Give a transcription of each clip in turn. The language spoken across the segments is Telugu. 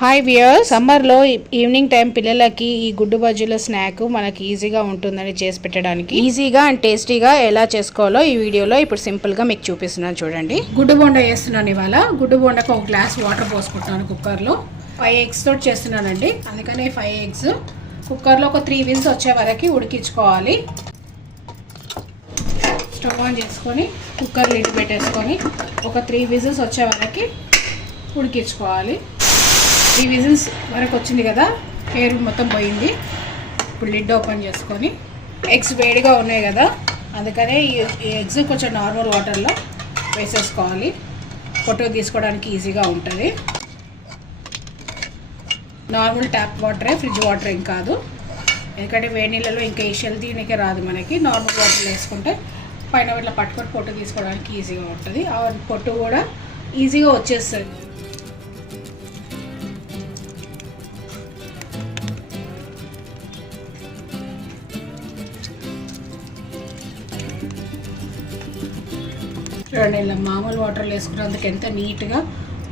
హాయ్ వియర్ సమ్మర్లో ఈవినింగ్ టైం పిల్లలకి ఈ గుడ్డు బజ్జీల స్నాక్ మనకి ఈజీగా ఉంటుందని చేసి పెట్టడానికి. ఈజీగా అండ్ టేస్టీగా ఎలా చేసుకోవాలో ఈ వీడియోలో ఇప్పుడు సింపుల్గా మీకు చూపిస్తున్నాను చూడండి. గుడ్డు బోండా వేస్తున్నాను ఇవాళ. గుడ్డు బోండాకు ఒక గ్లాస్ వాటర్ పోసుకుంటున్నాను కుక్కర్లో ఫైవ్ ఎగ్స్ తోటి చేస్తున్నానండి. అందుకని ఫైవ్ ఎగ్స్ కుక్కర్లో ఒక త్రీ విల్స్ వచ్చే వరకు ఉడికించుకోవాలి. స్టవ్ ఆన్ చేసుకొని కుక్కర్ లిడ్ పెట్టేసుకొని ఒక త్రీ విజిల్స్ వచ్చే వరకు ఉడికించుకోవాలి. త్రీ విజిల్స్ వరకు వచ్చింది కదా పేరు మొత్తం పోయింది. ఇప్పుడు లిడ్ ఓపెన్ చేసుకొని ఎగ్స్ వేడిగా ఉన్నాయి కదా అందుకనే ఈ ఎగ్స్ కొంచెం నార్మల్ వాటర్లో వేసేసుకోవాలి. ఫోటో తీసుకోవడానికి ఈజీగా ఉంటుంది. నార్మల్ ట్యాప్ వాటరే ఫ్రిడ్జ్ వాటర్ ఏం కాదు. ఎందుకంటే వేడి నీళ్ళలో ఇంకా ఈ షెల్ తీయనికే రాదు మనకి. నార్మల్ వాటర్ వేసుకుంటే పైన ఇట్లా పట్టుకొని పొట్టు తీసుకోవడానికి ఈజీగా ఉంటుంది. ఆ పొట్టు కూడా ఈజీగా వచ్చేస్తుంది. చూడండి ఇలా మామూలు వాటర్లో వేసుకున్నందుకు ఎంత నీట్గా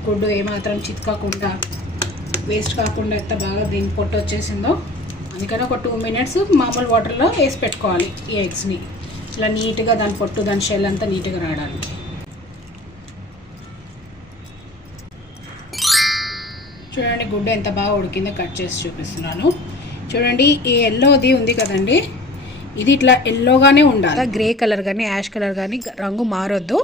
గుడ్డు ఏమాత్రం చితకకుండా వేస్ట్ కాకుండా ఎంత బాగా దీని పొట్టు వచ్చేసిందో అందుకని ఒక టూ మినిట్స్ మామూలు వాటర్లో వేసి పెట్టుకోవాలి ఈ ఎగ్స్ని. ఇలా నీట్గా దాని పొట్టు దాని షెల్ అంతా నీట్గా రావడానికి చూడండి గుడ్డు ఎంత బాగా ఉడికిందో కట్ చేసి చూపిస్తున్నాను. చూడండి ఈ ఎల్లోది ఉంది కదండి? ఇది ఇట్లా ఎల్లోగానే ఉండాలి. గ్రే కలర్ కానీ యాష్ కలర్ కానీ రంగు మారొద్దు.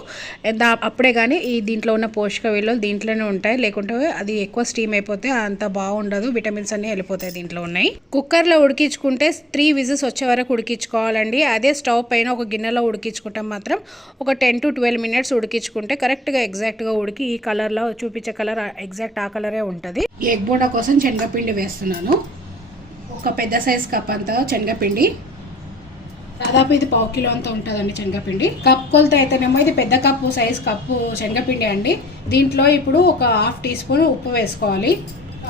అప్పుడే కానీ ఈ దీంట్లో ఉన్న పోషక విలువలు దీంట్లోనే ఉంటాయి. లేకుంటే అది ఎక్కువ స్టీమ్ అయిపోతే అంత బాగుండదు. విటమిన్స్ అన్నీ వెళ్ళిపోతాయి దీంట్లో ఉన్నాయి. కుక్కర్లో ఉడికించుకుంటే త్రీ విజిల్స్ వచ్చే వరకు ఉడికించుకోవాలండి. అదే స్టవ్ పైన ఒక గిన్నెలో ఉడికించుకుంటాం మాత్రం ఒక టెన్ టు ట్వెల్వ్ మినిట్స్ ఉడికించుకుంటే కరెక్ట్గా ఎగ్జాక్ట్గా ఉడికి ఈ కలర్లో చూపించే కలర్ ఎగ్జాక్ట్ ఆ కలరే ఉంటుంది. ఈ ఎగ్ బోడా కోసం శనగపిండి వేస్తున్నాను. ఒక పెద్ద సైజ్ కప్ అంతా శనగపిండి. దాదాపు ఇది పావు కిలో అంతా ఉంటుందండి శనగపిండి. కప్ కొలత అయితేనేమో ఇది పెద్ద కప్పు సైజ్ కప్పు శనగపిండి అండి. దీంట్లో ఇప్పుడు ఒక హాఫ్ టీ స్పూన్ ఉప్పు వేసుకోవాలి.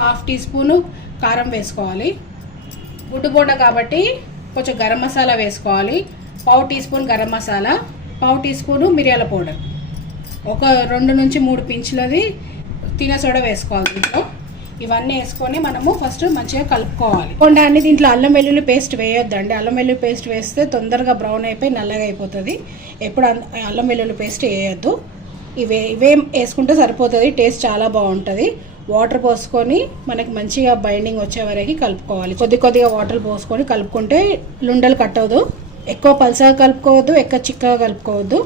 హాఫ్ టీ స్పూన్ కారం వేసుకోవాలి. గుడ్డు బోట కాబట్టి కొంచెం గరం మసాలా వేసుకోవాలి. పావు టీ స్పూన్ గరం మసాలా పావు టీ స్పూన్ మిరియాల పౌడర్. ఒక రెండు నుంచి మూడు పించులది తిన సోడా వేసుకోవాలి దీంట్లో. ఇవన్నీ వేసుకొని మనము ఫస్ట్ మంచిగా కలుపుకోవాలి. కొండాన్ని దీంట్లో అల్లం వెల్లుల్లి పేస్ట్ వేయొద్దండి. అల్లం వెల్లుల్లి పేస్ట్ వేస్తే తొందరగా బ్రౌన్ అయిపోయి నల్లగా అయిపోతుంది. ఎప్పుడు అల్లం వెల్లుల్లి పేస్ట్ వేయొద్దు. ఇవే ఇవే వేసుకుంటే సరిపోతుంది. టేస్ట్ చాలా బాగుంటుంది. వాటర్ పోసుకొని మనకి మంచిగా బైండింగ్ వచ్చే వరకు కలుపుకోవాలి. కొద్ది కొద్దిగా వాటర్ పోసుకొని కలుపుకుంటే లుండలు కట్టవద్దు. ఎక్కువ పల్సగా కలుపుకోవద్దు ఎక్కువ చిక్కగా కలుపుకోవద్దు.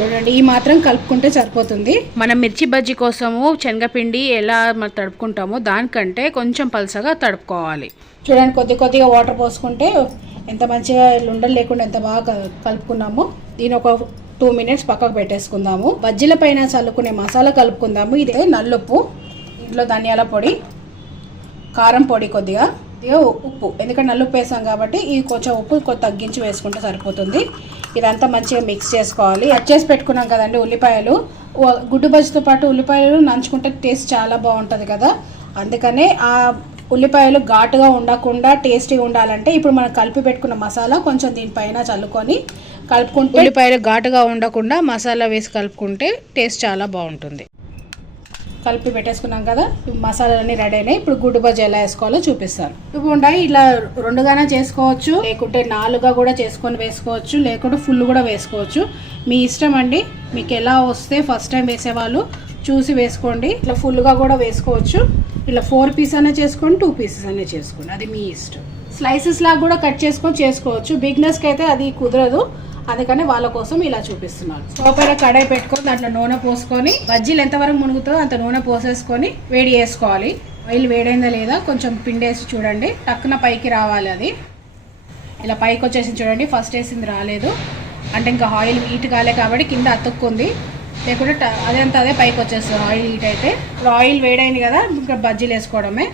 చూడండి ఈ మాత్రం కలుపుకుంటే సరిపోతుంది. మనం మిర్చి బజ్జీ కోసము శనగపిండి ఎలా మనం తడుపుకుంటామో దానికంటే కొంచెం పలసగా తడుపుకోవాలి. చూడండి కొద్ది కొద్దిగా వాటర్ పోసుకుంటే ఎంత మంచిగా ఉండలు లేకుండా ఎంత బాగా కల్- కలుపుకున్నాము దీని ఒక టూ మినిట్స్ పక్కకు పెట్టేసుకుందాము. బజ్జీల పైన చల్లుకునే మసాలా కలుపుకుందాము. ఇదే నల్లుప్పు ఇంట్లో ధనియాల పొడి కారం పొడి కొద్దిగా ఉప్పు. ఎందుకంటే నలుపు వేసాం కాబట్టి ఇది కొంచెం ఉప్పు తగ్గించి వేసుకుంటే సరిపోతుంది. ఇదంతా మంచిగా మిక్స్ చేసుకోవాలి. కట్ చేసి పెట్టుకున్నాం కదండి ఉల్లిపాయలు. గుడ్డు బజ్జితో పాటు ఉల్లిపాయలు నంచుకుంటే టేస్ట్ చాలా బాగుంటుంది కదా. అందుకనే ఆ ఉల్లిపాయలు ఘాటుగా ఉండకుండా టేస్టీగా ఉండాలంటే ఇప్పుడు మనం కలిపి పెట్టుకున్న మసాలా కొంచెం దీనిపైన చల్లుకొని కలుపుకుంటే ఉల్లిపాయలు ఘాటుగా ఉండకుండా మసాలా వేసి కలుపుకుంటే టేస్ట్ చాలా బాగుంటుంది. కలిపి పెట్టేసుకున్నాం కదా ఈ మసాలాలన్నీ రెడీ అయినాయి. ఇప్పుడు గుడ్డు బజ్జీ ఎలా వేసుకోవాలో చూపిస్తాను. ఇప్పుడు ఉండాయి ఇలా రెండుగానే చేసుకోవచ్చు. లేకుంటే నాలుగుగా కూడా చేసుకొని వేసుకోవచ్చు. లేకుంటే ఫుల్ కూడా వేసుకోవచ్చు. మీ ఇష్టం అండి. మీకు ఎలా వస్తే ఫస్ట్ టైం వేసేవాళ్ళు చూసి వేసుకోండి. ఇట్లా ఫుల్గా కూడా వేసుకోవచ్చు. ఇలా ఫోర్ పీస్ అనే చేసుకోండి టూ పీసెస్ అనే చేసుకోండి. అది మీ ఇష్టం. స్లైసెస్ లాగా కూడా కట్ చేసుకొని చేసుకోవచ్చు. బిగ్నెస్కి అయితే అది కుదరదు. అందుకని వాళ్ళ కోసం ఇలా చూపిస్తున్నాను సోపర కడాయి పెట్టుకొని దాంట్లో నూనె పోసుకొని బజ్జీలు ఎంతవరకు మునుగుతుందో అంత నూనె పోసేసుకొని వేడి చేసుకోవాలి. ఆయిల్ వేడైందా లేదా కొంచెం పిండేసి చూడండి. టక్కున పైకి రావాలి అది. ఇలా పైకి వచ్చేసి చూడండి. ఫస్ట్ వేసింది రాలేదు. అంటే ఇంకా ఆయిల్ హీట్ కాలే కాబట్టి కింద అతుక్కుంది. లేకుంటే ట- అదంతా అదే పైకి వచ్చేస్తుంది ఆయిల్ హీట్ అయితే. ఇప్పుడు ఆయిల్ వేడైంది కదా ఇంకా బజ్జీలు వేసుకోవడమే.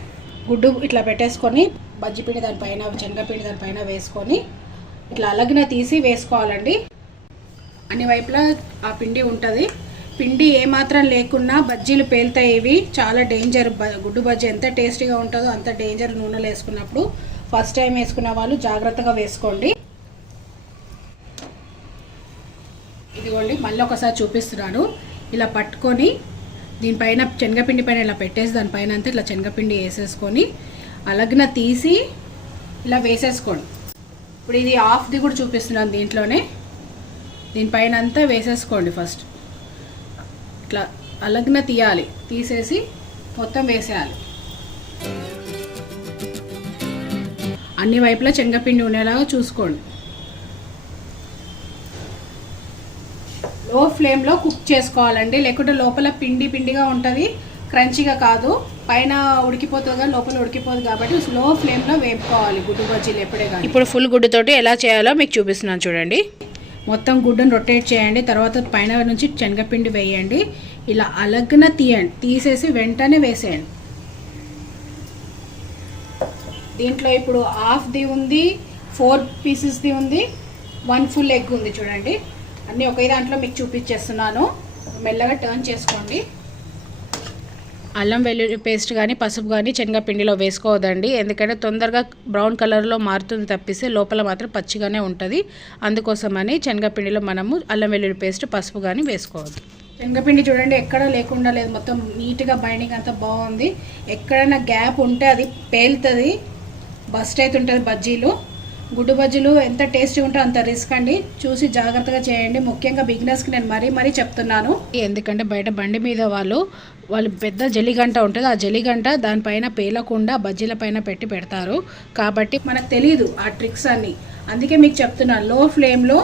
గుడ్డు ఇట్లా పెట్టేసుకొని బజ్జీ పిండి దానిపైన శనగపిండి దానిపైన వేసుకొని ఇట్లా అలగిన తీసి వేసుకోవాలండి. అన్ని వైపులా ఆ పిండి ఉంటుంది. పిండి ఏమాత్రం లేకున్నా బజ్జీలు పేలుతాయి ఇవి చాలా డేంజర్ గుడ్డు బజ్జీ ఎంత టేస్టీగా ఉంటుందో అంత డేంజర్ నూనెలో వేసుకున్నప్పుడు. ఫస్ట్ టైం వేసుకున్న వాళ్ళు జాగ్రత్తగా వేసుకోండి. ఇదిగోండి మళ్ళీ ఒకసారి చూపిస్తున్నాను. ఇలా పట్టుకొని దీనిపైన శనగపిండి పైన ఇలా పెట్టేసి దానిపైన అంతా ఇట్లా శనగపిండి వేసేసుకొని అలగ్న తీసి ఇలా వేసేసుకోండి. ఇప్పుడు ఇది హాఫ్ది కూడా చూపిస్తున్నాను దీంట్లోనే. దీనిపైన అంతా వేసేసుకోండి ఫస్ట్ ఇట్లా అలగ్న తీయాలి. తీసేసి మొత్తం వేసేయాలి. అన్ని వైపులా శనగపిండి ఉండేలాగా చూసుకోండి. లో ఫ్లేమ్లో కుక్ చేసుకోవాలండి. లేకుంటే లోపల పిండి పిండిగా ఉంటుంది. క్రంచిగా కాదు. పైన ఉడికిపోతుంది కానీ లోపల ఉడికిపోదు కాబట్టి స్లో ఫ్లేమ్లో వేపుకోవాలి గుడ్డు బజ్జీలు ఎప్పుడే కానీ. ఇప్పుడు ఫుల్ గుడ్డుతోటి ఎలా చేయాలో మీకు చూపిస్తున్నాను చూడండి. మొత్తం గుడ్డును రొటేట్ చేయండి తర్వాత పైన నుంచి శనగపిండి వేయండి. ఇలా అలగ్న తీయండి తీసేసి వెంటనే వేసేయండి. దీంట్లో ఇప్పుడు హాఫ్ది ఉంది ఫోర్ పీసెస్ది ఉంది వన్ ఫుల్ ఎగ్ ఉంది చూడండి. అన్నీ ఒకే దాంట్లో మీకు చూపించేస్తున్నాను. మెల్లగా టర్న్ చేసుకోండి. అల్లం వెల్లుల్లి పేస్ట్ కానీ పసుపు కానీ శనగపిండిలో వేసుకోవద్దండి. ఎందుకంటే తొందరగా బ్రౌన్ కలర్లో మారుతుంది తప్పిస్తే లోపల మాత్రం పచ్చిగానే ఉంటుంది. అందుకోసమని శనగపిండిలో మనము అల్లం వెల్లుల్లి పేస్ట్ పసుపు కానీ వేసుకోవద్దు. శనగపిండి చూడండి ఎక్కడ లేకుండా లేదు. మొత్తం నీట్గా బైండింగ్ అంతా బాగుంది. ఎక్కడైనా గ్యాప్ ఉంటే అది పేలుతుంది. బస్ట్ అవుతుంటుంది బజ్జీలు. గుడ్డు బజ్జీలు ఎంత టేస్టీ ఉంటే అంత రిస్క్ అండి. చూసి జాగ్రత్తగా చేయండి. ముఖ్యంగా బిగినర్స్కి నేను మరీ మరీ చెప్తున్నాను. ఎందుకంటే బయట బండి మీద వాళ్ళు వాళ్ళు పెద్ద జలిగంట ఉంటుంది. ఆ జలిగంట దానిపైన పేలకుండా బజ్జీల పైన పెట్టి పెడతారు. కాబట్టి మనకు తెలియదు ఆ ట్రిక్స్ అన్ని. అందుకే మీకు చెప్తున్నాను లో ఫ్లేమ్లో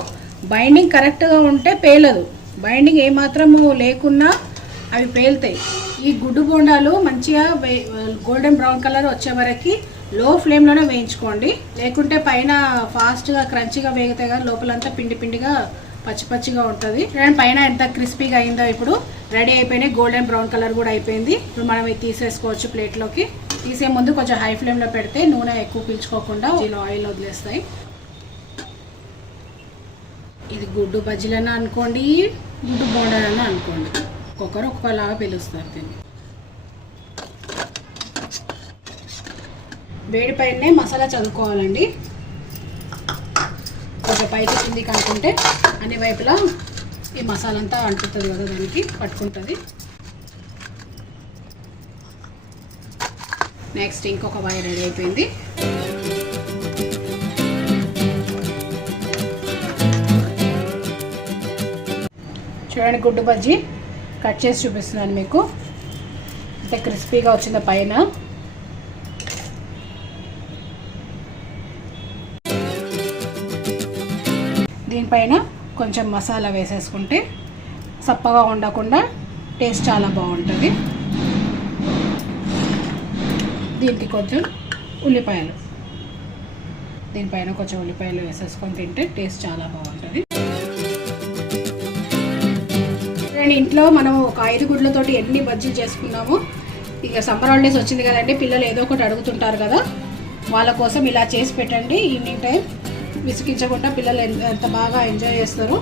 బైండింగ్ కరెక్ట్గా ఉంటే పేలదు. బైండింగ్ ఏమాత్రము లేకున్నా అవి పేలుతాయి. ఈ గుడ్డు బోండాలు మంచిగా గోల్డెన్ బ్రౌన్ కలర్ వచ్చే వరకు లో ఫ్లేమ్లోనే వేయించుకోండి. లేకుంటే పైన ఫాస్ట్గా క్రంచిగా వేగితే కానీ లోపలంతా పిండి పిండిగా పచ్చి పచ్చిగా ఉంటుంది. చూడండి పైన ఎంత క్రిస్పీగా అయిందో ఇప్పుడు. రెడీ అయిపోయినాయి. గోల్డెన్ బ్రౌన్ కలర్ కూడా అయిపోయింది. ఇప్పుడు మనం ఇది తీసేసుకోవచ్చు ప్లేట్లోకి తీసే ముందు కొంచెం హై ఫ్లేమ్లో పెడితే నూనె ఎక్కువ పీల్చుకోకుండా వీళ్ళు ఆయిల్ వదిలేస్తాయి. ఇది గుడ్డు బజ్జీలన్నా అనుకోండి గుడ్డు బోండాలన్నా అనుకోండి. ఒక్కొక్కరు ఒక్కొక్కలాగా పిలుస్తారు దీన్ని. వేడి పైనే మసాలా చదువుకోవాలండి. కొంచెం పైకి కింది అనుకుంటే అన్ని వైపులా ఈ మసాలా అంతా అంటుతుంది కదా దానికి పట్టుకుంటుంది. నెక్స్ట్ ఇంకొక వైర్ రెడీ అయిపోయింది. చూడండి గుడ్డు బజ్జీ కట్ చేసి చూపిస్తున్నాను మీకు. అంటే క్రిస్పీగా వచ్చింది పైన. దీనిపైన కొంచెం మసాలా వేసేసుకుంటే సప్పగా ఉండకుండా టేస్ట్ చాలా బాగుంటుంది. దీనికి కొంచెం ఉల్లిపాయలు. దీనిపైన కొంచెం ఉల్లిపాయలు వేసేసుకొని తింటే టేస్ట్ చాలా బాగుంటుంది. నేను ఇంట్లో మనం ఒక ఐదు గుడ్లతోటి ఎన్ని బజ్జీలు చేసుకున్నామో ఇక సమ్మర్ హాలిడేస్ వచ్చింది కదండి పిల్లలు ఏదో ఒకటి అడుగుతుంటారు కదా వాళ్ళ కోసం ఇలా చేసి పెట్టండి ఈవినింగ్ టైం విసిగించకుండా పిల్లలు ఎంత బాగా ఎంజాయ్ చేస్తారు.